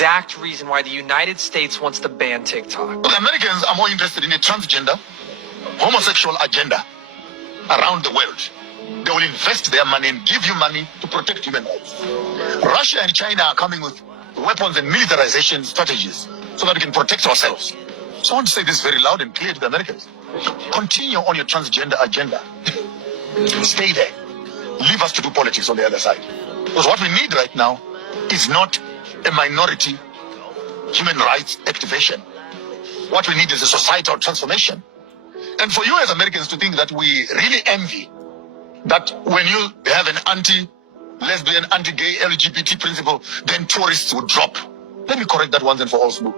exact reason why the United States wants to ban TikTok. The Americans are more interested in a transgender, homosexual agenda around the world. They will invest their money and give you money to protect human rights. Russia and China are coming with weapons and militarization strategies so that we can protect ourselves. So I want to say this very loud and clear to the Americans. Continue on your transgender agenda. Stay there. Leave us to do politics on the other side. Because what we need right now is not a minority human rights activation. What we need is a societal transformation. And for you as Americans to think that we really envy that when you have an anti-lesbian, anti-gay, LGBT principle, then tourists would drop. Let me correct that once and for all, Smooth.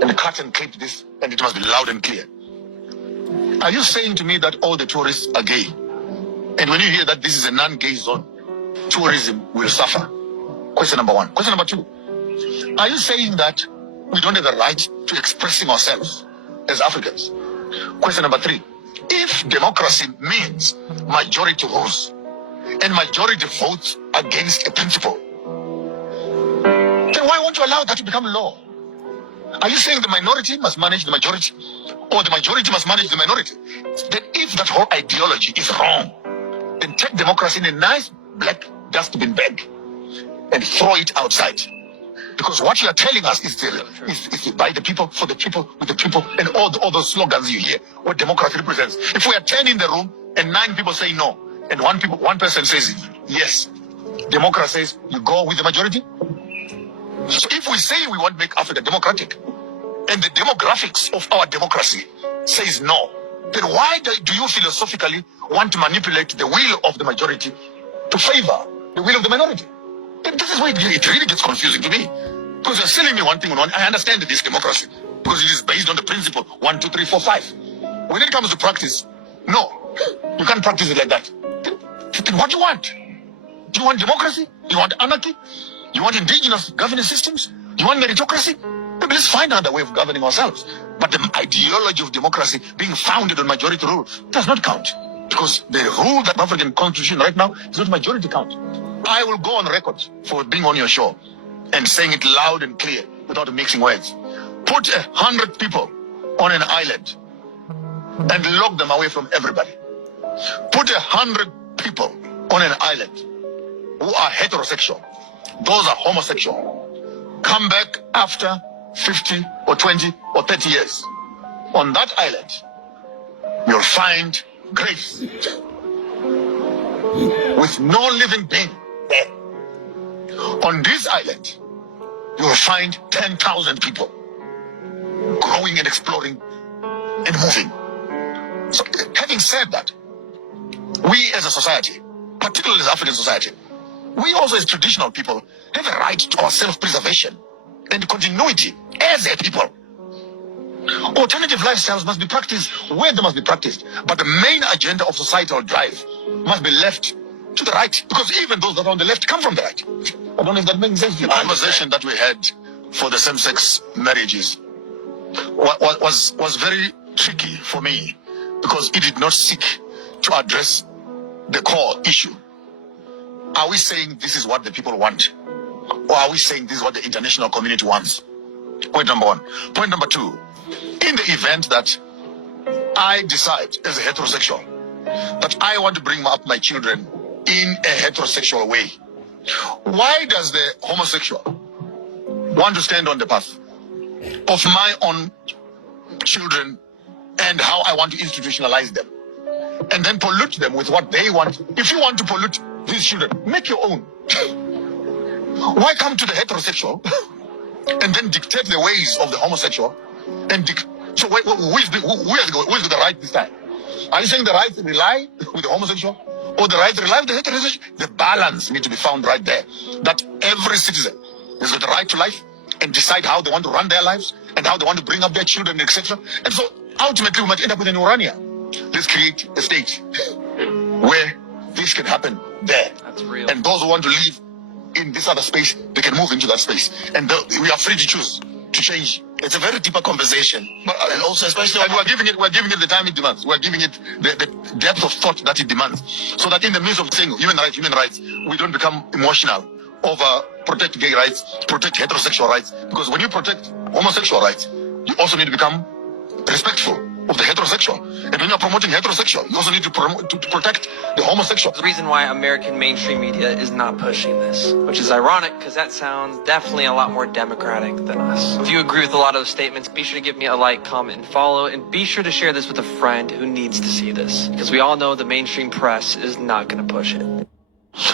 And cut and clip this, and it must be loud and clear. Are you saying to me that all the tourists are gay? And when you hear that this is a non-gay zone, tourism will suffer? Question number one. Question number two. Are you saying that we don't have the right to expressing ourselves as Africans? Question number three. If democracy means majority rules and majority votes against a principle, then why won't you allow that to become law? Are you saying the minority must manage the majority, or the majority must manage the minority? Then if that whole ideology is wrong, then take democracy in a nice black dustbin bag and throw it outside. Because what you are telling us is by the people, for the people, with the people, and all those slogans you hear, what democracy represents. If we are 10 in the room and 9 people say no, and one person says yes, democracy says you go with the majority. So if we say we want to make Africa democratic, and the demographics of our democracy says no, then why do you philosophically want to manipulate the will of the majority to favor the will of the minority? And this is why it really gets confusing to me. Because you're selling me one thing, I understand that this democracy, because it is based on the principle 1, 2, 3, 4, 5. When it comes to practice, no, you can't practice it like that. Then what do you want? Do you want democracy? Do you want anarchy? Do you want indigenous governing systems? Do you want meritocracy? Maybe let's find another way of governing ourselves. But the ideology of democracy being founded on majority rule does not count. Because the rule that African constitution right now is not majority count. I will go on record for being on your show and saying it loud and clear without mixing words. Put 100 people on an island and lock them away from everybody. Put 100 people on an island who are heterosexual. Those are homosexual. Come back after 50 or 20 or 30 years. On that island, you'll find graves with no living being there. On this island, you will find 10,000 people growing and exploring and moving. So having said that, we as a society, particularly as African society, we also as traditional people have a right to our self-preservation and continuity as a people. Alternative lifestyles must be practiced where they must be practiced, but the main agenda of societal drive must be left to the right, because even those that are on the left come from the right. I don't know if that makes sense. The conversation that we had for the same-sex marriages was very tricky for me, because it did not seek to address the core issue. Are we saying this is what the people want? Or are we saying this is what the international community wants? Point number one. Point number two, in the event that I decide as a heterosexual that I want to bring up my children in a heterosexual way, why does the homosexual want to stand on the path of my own children and how I want to institutionalize them, and then pollute them with what they want? If you want to pollute these children, make your own. Why come to the heterosexual and then dictate the ways of the homosexual? And so who is the right this time? Are you saying the right rely with the homosexual, or the right rely with the heterosexual? The balance needs to be found right there. That every citizen has got the right to life and decide how they want to run their lives and how they want to bring up their children, etc. And so ultimately we might end up with an Urania. Let's create a state where this can happen there. That's real. And those who want to live in this other space, they can move into that space. And we are free to choose to change. It's a very deeper conversation. But and also, especially, we're giving it the time it demands. We're giving it the depth of thought that it demands. So that in the midst of saying human rights, we don't become emotional over protect gay rights, protect heterosexual rights. Because when you protect homosexual rights, you also need to become respectful of the heterosexual. And when you're promoting heterosexual, you also need to protect the homosexual. The reason why American mainstream media is not pushing this, which is ironic because that sounds definitely a lot more democratic than us. If you agree with a lot of those statements, be sure to give me a like, comment, and follow, and be sure to share this with a friend who needs to see this, because we all know the mainstream press is not going to push it.